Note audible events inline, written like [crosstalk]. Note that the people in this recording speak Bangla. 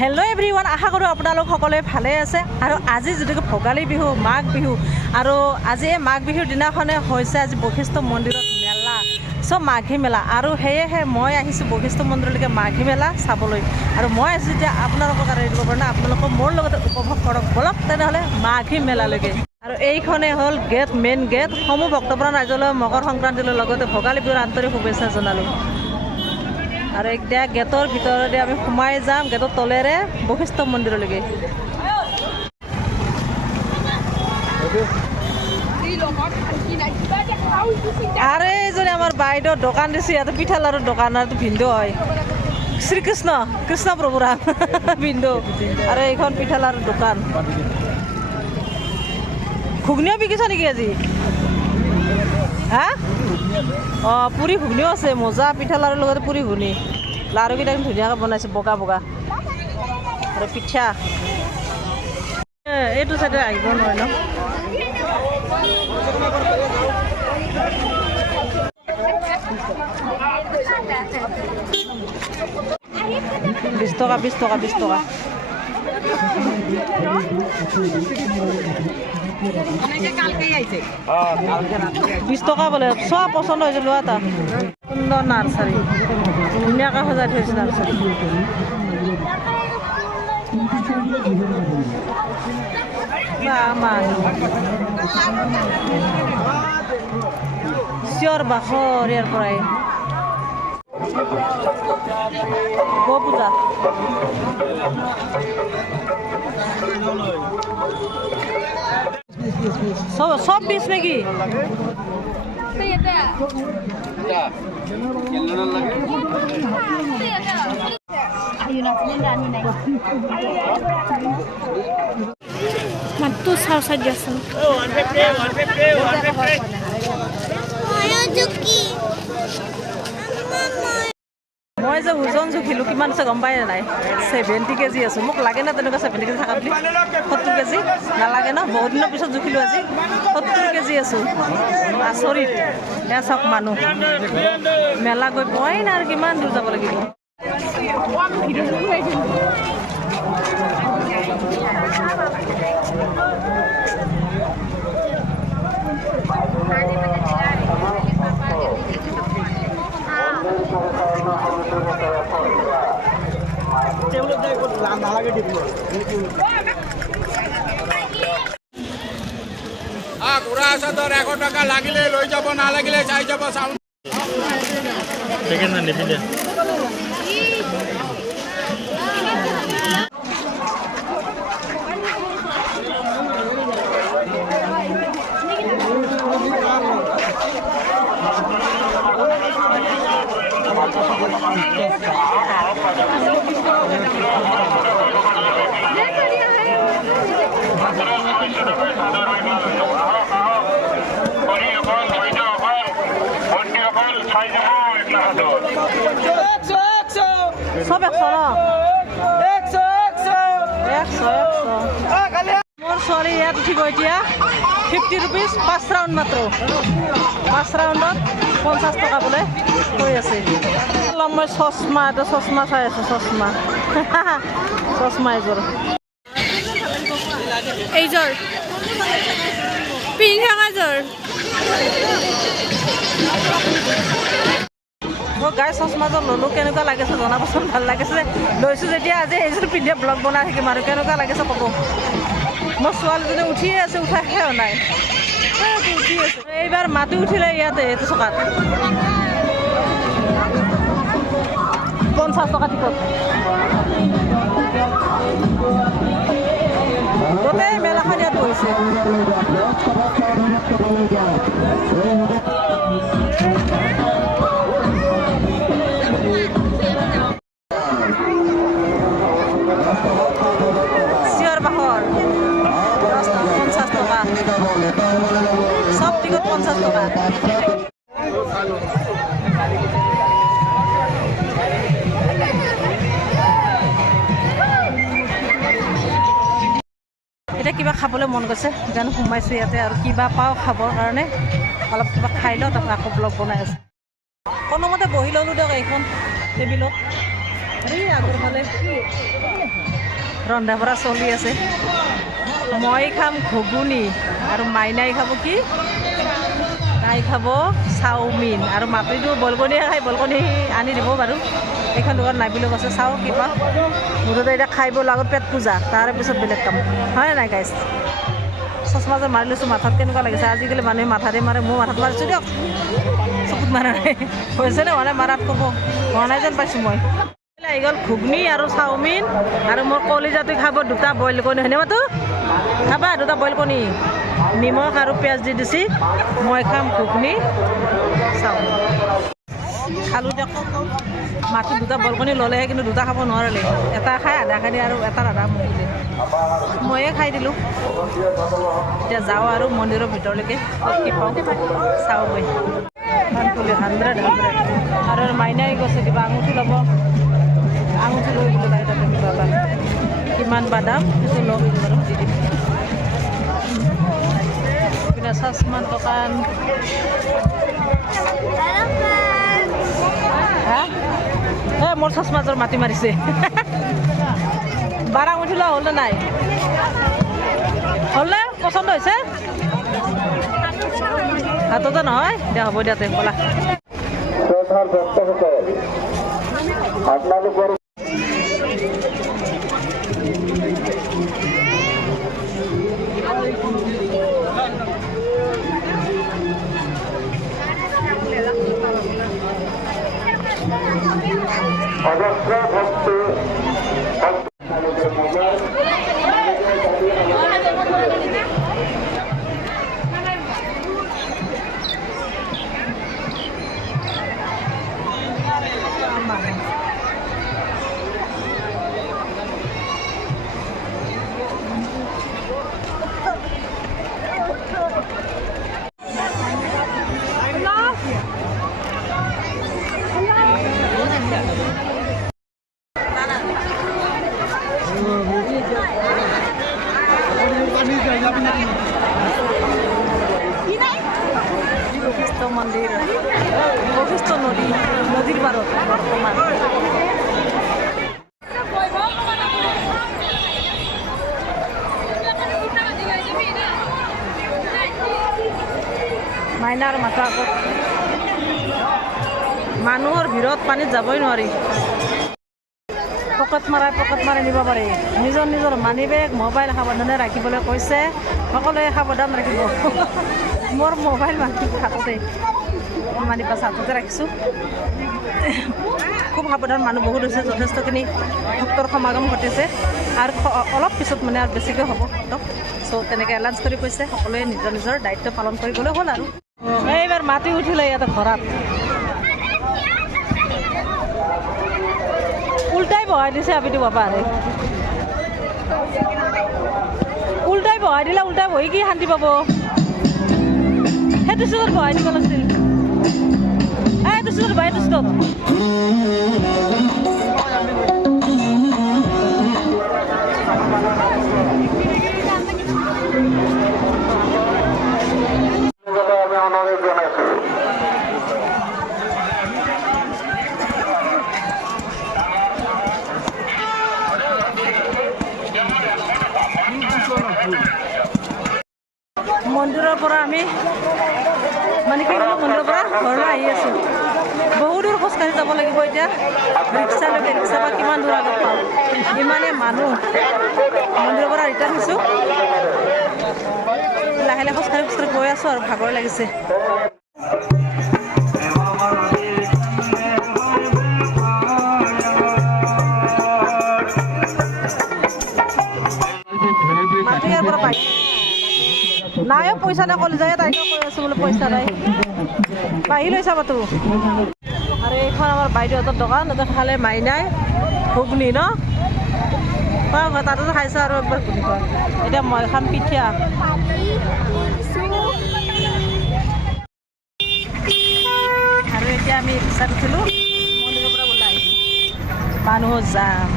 হেল্ল' এভৰি ওৱান আশা কৰোঁ আপোনালোক সকলোৱে ভালে আছে। আৰু আজি যিটো ভোগালী বিহু মাঘ বিহু আৰু আজি এই মাঘ বিহুৰ দিনাখনে হৈছে আজি বশিষ্ঠ মন্দিৰত মেলা। চ' মাঘী মেলা। আৰু সেয়েহে মই আহিছোঁ বশিষ্ঠ মন্দিৰলৈকে মাঘী মেলা চাবলৈ। আৰু মই আহিছোঁ এতিয়া আপোনালোকৰ কাৰণে দিব পৰা আপোনালোকক মোৰ লগতে উপভোগ কৰক বলক তেনেহ'লে মাঘী মেলালৈকে। আৰু এইখনেই হ'ল গেট মেইন গেট। সমূহ ভক্তপ্ৰাণ ৰাইজলৈ মকৰ সংক্ৰান্তিলৈ লগতে ভোগালী বিহুৰ আন্তৰিক শুভেচ্ছা জনালোঁ। আৰু এতিয়া গেটৰ ভিতৰতে আমি সোমাই যাম, গেটৰ তলেৰে বশিষ্ঠ মন্দিৰলৈকে। আৰু এইজনী আমাৰ বাইদেউ দোকান দিছে, ইয়াতে পিঠা লাৰু দোকান আৰু ভিন্দু হয়। শ্ৰীকৃষ্ণ, কৃষ্ণ প্ৰভু ৰাম [laughs] ভিন্দু আৰু, এইখন পিঠা লাৰু দোকান। ঘুগনিও বিকিছ নেকি আজি? হা? অঁ পুৰি ঘুগনিও আছে মজা পিঠা লাৰুৰ লগতে পুৰি ঘুগনি। লাৰুকেইটা কিন্তু ধুনীয়াকৈ বনাইছে বগা বগা। আৰু পিঠা। এইটো চাইডে আহিব নোৱাৰে ন? বিছ টকা বিছ টকা বিছ টকা। বিছ টকা বোলে চব পচন্দ হৈছে লোৱা এটা। সুন্দৰ নাৰ্চাৰী। ধুনীয়াকৈ সজাই থৈছে মানুহ চিঞৰ বাখৰ ইয়াৰ পৰাই। গো পূজা। সব সব বিষ নাকি মাত্র চাও চাই দিয়াচোন মই যে ওজন জুখিলোঁ, কিমান আছে গম পাই নাই। ছেভেণ্টি কেজি আছোঁ। মোক লাগে না তেনেকুৱা ছেভেণ্টি কেজি থকা বুলি? সত্তৰ কেজি? নালাগে ন? বহুত দিনৰ পিছত জুখিলোঁ আজি। সত্তৰ কেজি আছোঁ। আচৰিত। এয়া চাওক মানুহ। মেলা গৈ পোৱাই নাই আৰু কিমান দূৰ যাব লাগিব। আহ ঘোঁৰা আছে তোৰ এশ টকা লাগিলে লৈ যাব নালাগিলে চাই যাব চাউল চব একশ ন একশ। একশ মোৰ ছোৱালী ইয়াত উঠিব এতিয়া। ফিফটি ৰুপিজ পাঁচ মাত্ৰ। পাঁচ ৰাউণ্ডত পঞ্চাছ টকা বোলে। কৈ আছে। চশমা এটা চশমা চাই আছোঁ চশমা। [laughs] চশমা এযোৰ এইযোৰ পিংক ৰঙাযোৰ গাই চশমাযোৰ ল'লোঁ কেনেকুৱা লাগিছে জনাবচোন ভালো লাগিছে। লৈছোঁ যেতিয়া আজি এইযোৰ পিন্ধি ব্লগ বনাই থাকিম আৰু কেনেকুৱা লাগিছে ক'ব? মোৰ ছোৱালীজনী উঠিয়ে আছে উঠা সেও নাই এইবাৰ মাটি উঠিলে ইয়াতে এইটো চকাত। পঞ্চাছ টকা টিকট। গোটেই মেলাখন ইয়াত বহিছে চিঞৰ বাখৰ। পঞ্চাছ টকা। চব টিকট পঞ্চাছ টকা। কিবা খাবলৈ মন গৈছে সেইকাৰণে সোমাইছোঁ ইয়াতে আৰু কিবা পাওঁ খাবৰ কাৰণে। অলপ কিবা খাই লওঁ তাৰপৰা আকৌ ব্লগ বনাই আছোঁ। কোনোমতে বহি ল'লোঁ দিয়ক এইখন টেবিলত। ৰন্ধা বঢ়া চলি আছে। মই খাম ঘুগুনি আৰু মাইনাই খাব কি? তাই খাব চাওমিন। আৰু মাটিটো বলকণিয়ে খাই বলকণি আনি দিব বাৰু। এইখন দোকান নাই বুলি কৈছে, চাওঁ কিবা। মুঠতে এতিয়া খাই ব'ল আগত পেট পূজা, তাৰ পিছত বেলেগ কাম। হয় নাই গাইছ চচমা যে মাৰি লৈছোঁ, মাথাত কেনেকুৱা লাগিছে? আজিকালি মানুহে মাথাতে মাৰে, মোৰ মাথাত মাৰিছোঁ দিয়ক। চকুত মাৰা নাই। হৈছে নে হোৱা নাই? মাৰাত ক'ব। হোৱা নাই যেন পাইছোঁ মই। আহি গ'ল ঘুগনি আৰু চাওমিন আৰু মোৰ কলিজাটো খাব দুটা বইল কণী। হয়নে মাতো? খাবা, দুটা বইল কণী। নিমখ আৰু পিঁয়াজ দি দিছি। মই খাম ঘুগনি, চাওমিন। খালোঁ দিয়ক। মাতো দুটা বইল ল'লেহে কিন্তু দুটা খাব নোৱাৰিলে। এটা খাই আধা খাই আৰু এটা আধা মোক দিলে ময়ে খাই দিলোঁ। এতিয়া যাওঁ আৰু মন্দিৰৰ ভিতৰলৈকে। কি পাওঁ চাওঁগৈ। কাণফুলি হাণ্ড্ৰেড হাণ্ড্ৰেড। আৰু মাইনাই গৈছে, কিবা আঙুঠি ল'ব। আঙুঠি লৈ বোলে তাই তাতে কিবা এটা। কিমান বা দাম, সেইটো লওঁ বাৰু দি দিম। পিনে চচমান দোকান। হা এই মোৰ চচমাযোৰ মাটি মাৰিছে। বাৰ আঙুঠি লোৱা হ'লনে নাই? হ'লনে পচন্দ হৈছে? হাততে নহয়? দে হ'ব দিয়া তে, ব'লা। মন্দিৰ বশিষ্ঠ নদী বৰ্তমান। মাইনাৰ মাথা মানুহৰ ভিৰত পানীত যাবই নোৱাৰি। পকেট মাৰাই পকেট মাৰি নিব পাৰি। নিজৰ নিজৰ মানি বেগ মোবাইল সাৱধানে ৰাখিবলৈ কৈছে। সকলোৱে সাৱধান ৰাখিব। মোৰ মোবাইল মানি হাততে মানি পাছ হাততে ৰাখিছোঁ। খুব সাৱধান মানুহ বহুত হৈছে, যথেষ্টখিনি ভক্তৰ সমাগম ঘটিছে। আৰু অলপ পিছত মানে আৰু বেছিকৈ হ'ব তো চ' তেনেকৈ এলাউন্স কৰি কৈছে, সকলোৱে নিজৰ নিজৰ দায়িত্ব পালন কৰিবলৈ হ'ল আৰু। এইবাৰ মাটি উঠিলে ইয়াতে ঘৰত উল্টাই বহাই দিছে আপিটো বাবাৰে উল্টাই বহাই দিলে উল্টাই বহি কি শান্তি পাব? সেইটো চিটত বহাই দিব লাগিছিল এই এইটো চিটত বহাই মন্দিৰৰ পৰা ঘৰলৈ আহি আছোঁ। বহু দূৰ খোজকাঢ়ি যাব লাগিব এতিয়া। ৰিক্সালৈকে ৰিক্সা বা কিমান দূৰ আগত পাওঁ মানুহ। মন্দিৰৰ পৰা ৰিটাৰ্ণ হৈছোঁ। লাহে লাহে খোজকাঢ়ি খোজকাঢ়ি গৈ আছোঁ আৰু, ভাগৰ লাগিছে। মাটি পাই। নাই অ' পইচা নাই কলি যায় তাইকে আছোঁ বোলে পইচা নাই। বাঢ়ি লৈ চাবা তো আৰু, এইখন আমাৰ বাইদেউহঁতৰ দোকান তাতে খালে মাইনাই ঘুগনি ন? হয় হয় তাতে খাইছোঁ আৰু একবাৰ ঘুগনি এতিয়া মই খাম পিঠা। আৰু, এতিয়া আমি ৰিক্সাত উঠিলোঁ। মন্দিৰৰ ওলাই মানুহৰ যাম।